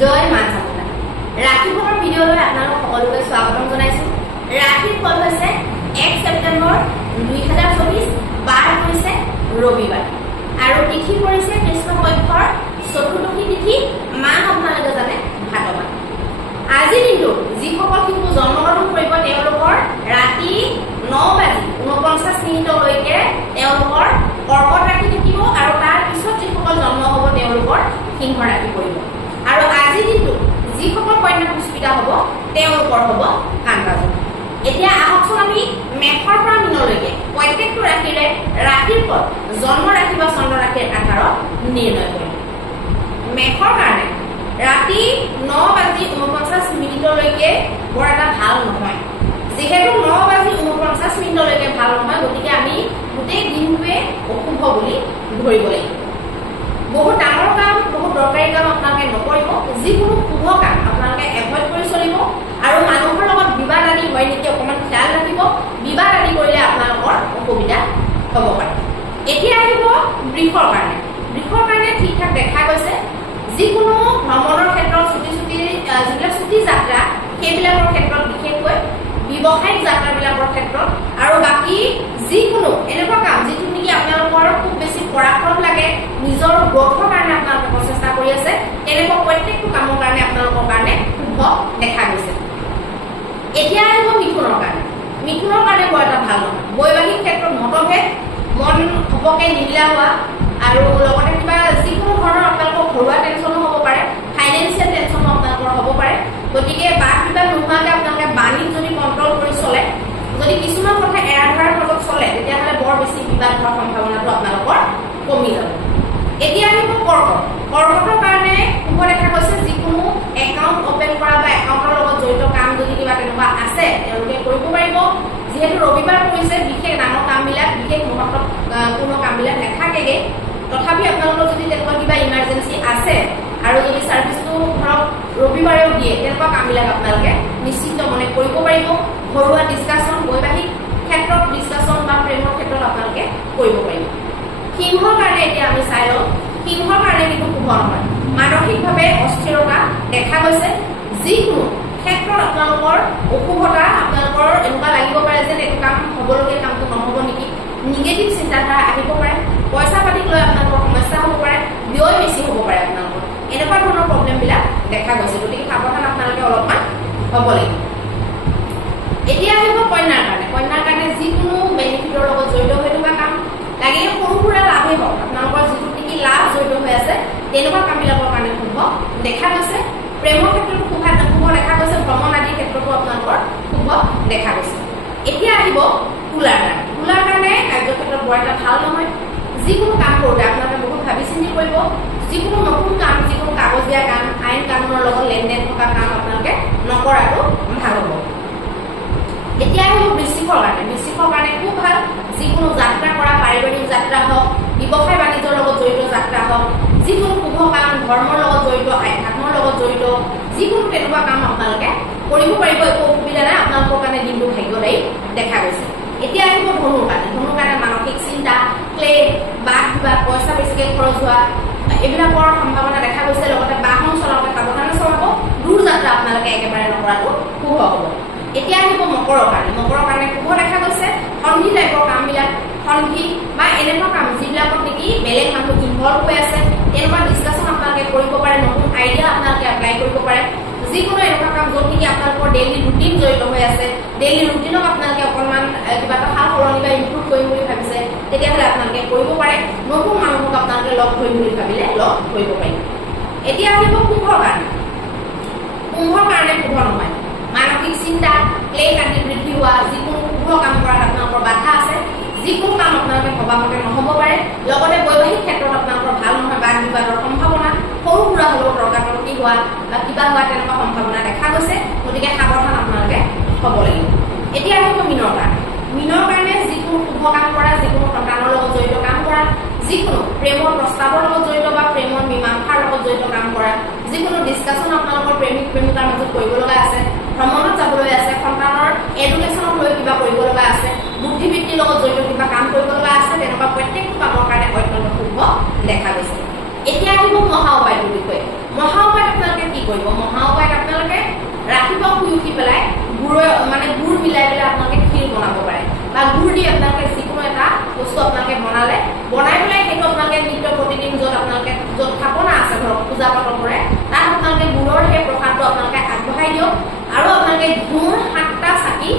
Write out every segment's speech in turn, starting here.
জয় মা চামুণ্ডা। ৰাখি ফলৰ ভিডিঅ'লৈ আপোনালোক সকলোকে স্বাগতম জনাইছোঁ। ৰাখিৰ ফল হৈছে 1 ছেপ্টেম্বৰ 2024, বাৰ পৰিছে ৰবিবাৰ আৰু তিথি পৰিছে কৃষ্ণপক্ষৰ চতুৰ্দশী তিথি, মাহ আপোনালোকে জানে ভাদমাহ। আজিৰ দিনটো যিসকল শিশু জন্মগ্ৰহণ কৰিব তেওঁলোকৰ ৰাতি 9:49লৈকে তেওঁলোকৰ কৰ্কট ৰাশি থাকিব আৰু তাৰ পিছত যিসকল জন্ম হ'ব তেওঁলোকৰ সিংহ ৰাশি পৰিব। আৰু আজিৰ দিনটো যিসকল কন্যা পুষ্পিতা হ'ব তেওঁলোকৰ হ'ব কান্তাজোন। এতিয়া আহকচোন আমি মেষৰ পৰা মীনলৈকে প্ৰত্যেকটো ৰাশিৰে ৰাশিৰ ফল জন্ম ৰাশি বা চন্দ্ৰ ৰাশিৰ আধাৰত নিৰ্ণয় কৰিম। মেষৰ কাৰণে ৰাতি 9:49লৈকে বৰ এটা ভাল নহয়। যিহেতু 9:49লৈকে ভাল নহয়, গতিকে আমি গোটেই দিনটোৱে অশুভ বুলি ধৰিব লাগিব। বহুত ডাঙৰ কাম, বহুত দৰকাৰী কাম আপোনালোকে নকৰিব। যিকোনো শুভ কাম আপোনালোকে এভইড কৰি চলিব আৰু মানুহৰ লগত বিবাদ আদি হয় নেকি অকণমান খেয়াল ৰাখিব। বিবাদ আদি কৰিলে আপোনালোকৰ অসুবিধা হ'ব পাৰে। এতিয়া আহিব বৃষৰ কাৰণে। বৃষৰ কাৰণে ঠিক ঠাক দেখা গৈছে। যিকোনো ভ্ৰমণৰ ক্ষেত্ৰত যিবিলাক ছুটি যাত্ৰা সেইবিলাকৰ ক্ষেত্ৰত, বিশেষকৈ ব্যৱসায়িক যাত্ৰাবিলাকৰ ক্ষেত্ৰত আৰু বাকী যিকোনো এনেকুৱা কাম যিটো নেকি আপোনালোকৰ খুব বেছি পৰাক্ৰম লাগে, নিজৰ গ্ৰথৰ কাৰণে আপোনালোকে প্ৰচেষ্টা কৰি আছে, তেনেকুৱা প্ৰত্যেকটো কামৰ কাৰণে আপোনালোকৰ কাৰণে শুভ দেখা গৈছে। এতিয়া আহিব মিথুনৰ কাৰণে। মিথুনৰ কাৰণে বৰ এটা ভাল নহয়। বৈবাহিক ক্ষেত্ৰত মতভেদ, মন হবকে নিমিলা হোৱা আৰু লগতে কিবা যিকোনো ধৰণৰ আপোনালোকৰ ঘৰুৱা টেনচনো হ'ব পাৰে, ফাইনেন্সিয়েল টেনচনো আপোনালোকৰ হ'ব পাৰে। গতিকে বাদ বিবাদ নোহোৱাকৈ আপোনালোকে বাণীত যদি কণ্ট্ৰল কৰি চলে, যদি কিছুমান কথা এৰা ধৰাৰ ফলত চলে, তেতিয়াহ'লে বৰ বেছি বিবাদ হোৱাৰ সম্ভাৱনাটো আপোনালোকৰ কমি যাব। এতিয়া আহিব কৰ্কট। কৰ্কটৰ কাৰণে শুভ দেখা গৈছে। যিকোনো একাউণ্ট অপেন কৰা বা একাউণ্টৰ লগত জড়িত কাম যদি কিবা তেনেকুৱা আছে তেওঁলোকে কৰিব পাৰিব। যিহেতু ৰবিবাৰ পৰিছে, বিশেষ ডাঙৰ কামবিলাক, বিশেষ মহত্বপূৰ্ণ কামবিলাক নাথাকেগৈ। তথাপি আপোনালোকৰ যদি তেনেকুৱা কিবা ইমাৰ্জেঞ্চি আছে আৰু যদি ছাৰ্ভিচটো ধৰক ৰবিবাৰেও দিয়ে, তেনেকুৱা কামবিলাক আপোনালোকে নিশ্চিত মনে কৰিব পাৰিব। ঘৰুৱা ডিছকাশ্যন, বৈবাহিক ক্ষেত্ৰত ডিছকাশ্যন বা প্ৰেমৰ ক্ষেত্ৰত আপোনালোকে কৰিব পাৰিব। সিংহৰ কাৰণে এতিয়া আমি চাই লওঁ। সিংহৰ কাৰণে কিন্তু শুভ নহয়। মানসিকভাৱে অস্থিৰতা দেখা গৈছে। যিকোনো ক্ষেত্ৰত আপোনালোকৰ অশুভতা, আপোনালোকৰ এনেকুৱা লাগিব পাৰে যে এইটো কাম হ'বলগীয়া কামটো নহ'ব নেকি, নিগেটিভ চিন্তাধাৰা আহিব পাৰে। পইচা পাতিক লৈ আপোনালোকৰ সমস্যা হ'ব পাৰে, ব্যয় বেছি হ'ব পাৰে আপোনালোকৰ। এনেকুৱা ধৰণৰ প্ৰব্লেমবিলাক দেখা গৈছে। গতিকে সাৱধান আপোনালোকে অলপমান হ'ব লাগিব। এতিয়া আহিব কন্যাৰ কাৰণে। কন্যাৰ কাৰণে যিকোনো বেনিফিটৰ লগত জড়িত হৈ থকা কাম, লাগিলে সৰু সুৰা লাভেই হওক, আপোনালোকৰ যিটো নেকি লাভ জড়িত হৈ আছে তেনেকুৱা কামবিলাকৰ কাৰণে শুভ দেখা গৈছে। প্ৰেমৰ ক্ষেত্ৰতো শুভ দেখা গৈছে। ভ্ৰমণ আদিৰ ক্ষেত্ৰতো আপোনালোকৰ শুভ দেখা গৈছে। এতিয়া আহিব তুলাৰ কাৰণে। তুলাৰ কাৰণে কাৰ্যক্ষেত্ৰত বৰ এটা ভাল নহয়। যিকোনো কাম কৰোঁতে আপোনালোকে বহুত ভাবি চিন্তি কৰিব। যিকোনো নতুন কাম, যিকোনো কাগজীয়া কাম, আইন কানুনৰ লগত লেনদেন থকা কাম আপোনালোকে নকৰাটো ভাল হ'ব। এতিয়া আহিব বৃশ্চিকৰ কাৰণে। বৃশ্চিকৰ কাৰণে খুব ভাল। যিকোনো যাত্ৰা কৰা, পাৰিবাৰিক যাত্ৰা হওক, ব্যৱসায় বাণিজ্যৰ লগত জড়িত যাত্ৰা হওক, যিকোনো শুভ কাম, ধৰ্মৰ লগত জড়িত, আধ্যাত্মৰ লগত জড়িত যিকোনো তেনেকুৱা কাম আপোনালোকে কৰিব পাৰিব। একো অসুবিধা নাই। আপোনালোকৰ কাৰণে দিনটো ভাগ্যদায়ী দেখা গৈছে। এতিয়া আহিব ধনুৰ কাৰণে। ধনুৰ কাৰণে মানসিক চিন্তা, ক্লেশ, বাদ বিবাদ, পইচা বেছিকৈ খৰচ হোৱা, এইবিলাকৰ সম্ভাৱনা দেখা গৈছে। লগতে বাহন চলাওঁতে সাৱধানে চলাব। দূৰ যাত্ৰা আপোনালোকে একেবাৰে নকৰাটো শুভ হ'ব। এতিয়া আহিব মকৰৰ কাৰণে। মকৰৰ কাৰণে শুভ দেখা গৈছে। সন্ধি টাইপৰ কামবিলাক, সন্ধি বা এনেকুৱা কাম যিবিলাকত নেকি বেলেগ মানুহ ইনভলভ হৈ আছে, তেনেকুৱা ডিছকাশ্যন আপোনালোকে কৰিব পাৰে। নতুন আইডিয়া আপোনালোকে এপ্লাই কৰিব পাৰে। যিকোনো এনেকুৱা কাম য'ত নেকি আপোনালোকৰ ডেইলি ৰুটিন জড়িত হৈ আছে, ডেইলি ৰুটিনক আপোনালোকে অকণমান কিবা এটা সাল সলনি বা ইমপ্ৰুভ কৰিম বুলি ভাবিছে, তেতিয়াহ'লে আপোনালোকে কৰিব পাৰে। নতুন মানুহক আপোনালোকে লগ ধৰিম বুলি ভাবিলে লগ ধৰিব পাৰিব। এতিয়া আহিব কুম্ভৰ কাৰণে। কুম্ভৰ কাৰণে শুভ নহয়। মানসিক চিন্তা, ক্লেশ আদি বৃদ্ধি হোৱা, যিকোনো শুভ কাম কৰাত আপোনালোকৰ বাধা আছে। যিকোনো কাম আপোনালোকে ভবামতে নহ'ব পাৰে। লগতে বৈবাহিক ক্ষেত্ৰত আপোনালোকৰ ভাল নহয়। বাদ বিবাদৰ সম্ভাৱনা, সৰু সুৰা হ'লেও তৰ্কাতৰ্কি হোৱা বা কিবা হোৱা তেনেকুৱা সম্ভাৱনা দেখা গৈছে। গতিকে সাৱধান আপোনালোকে হ'ব লাগিব। এতিয়া আহিব মীনৰ কাৰণে। মীনৰ কাৰণে যিকোনো শুভ কাম কৰা, যিকোনো সন্তানৰ লগত জড়িত কাম কৰা, যিকোনো প্ৰেমৰ প্ৰস্তাৱৰ লগত জড়িত বা প্ৰেমৰ মীমাংসাৰ লগত জড়িত কাম কৰা, যিকোনো ডিছকাশ্যন আপোনালোকৰ প্ৰেমিক প্ৰেমিকাৰ মাজত কৰিব লগা আছে, ভ্ৰমণত যাবলৈ আছে, সন্তানৰ এডুকেশ্যনক লৈ কিবা কৰিব লগা আছে, বুদ্ধিবৃত্তিৰ লগত জড়িত কিবা কাম কৰিব লগা আছে, তেনেকুৱা প্ৰত্যেকটো কামৰ কাৰণে অত্যন্ত শুভ দেখা গৈছে। এতিয়া আহিব মহা উপায়টোৰ বিষয়ে। মহা উপায়ত আপোনালোকে কি কৰিব মহা উপায়ত আপোনালোকে ৰাতিপুৱা শুই উঠি পেলাই গুড় মিলাই পেলাই আপোনালোকে ক্ষীৰ বনাব পাৰে বা গুড় দি আপোনালোকে যিকোনো এটা বস্তু আপোনালোকে বনাই পেলাই সেইটো আপোনালোকে নিত্য প্ৰতিদিন য'ত আপোনালোকে য'ত স্থাপনা আছে ধৰক পূজা পাতল কৰে তাত আপোনালোকে গুড়ৰ সেই প্ৰসাদটো আপোনালোকে আগবঢ়াই দিয়ক আৰু আপোনালোকে ধূপ 7টা চাকি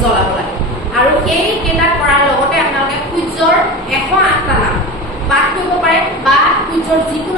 জ্বলাব লাগে আৰু এই কেইটা কৰাৰ লগতে আপোনালোকে সূৰ্যৰ 108টা নাম পাঠ কৰিব পাৰে বা সূৰ্যৰ যিকোনো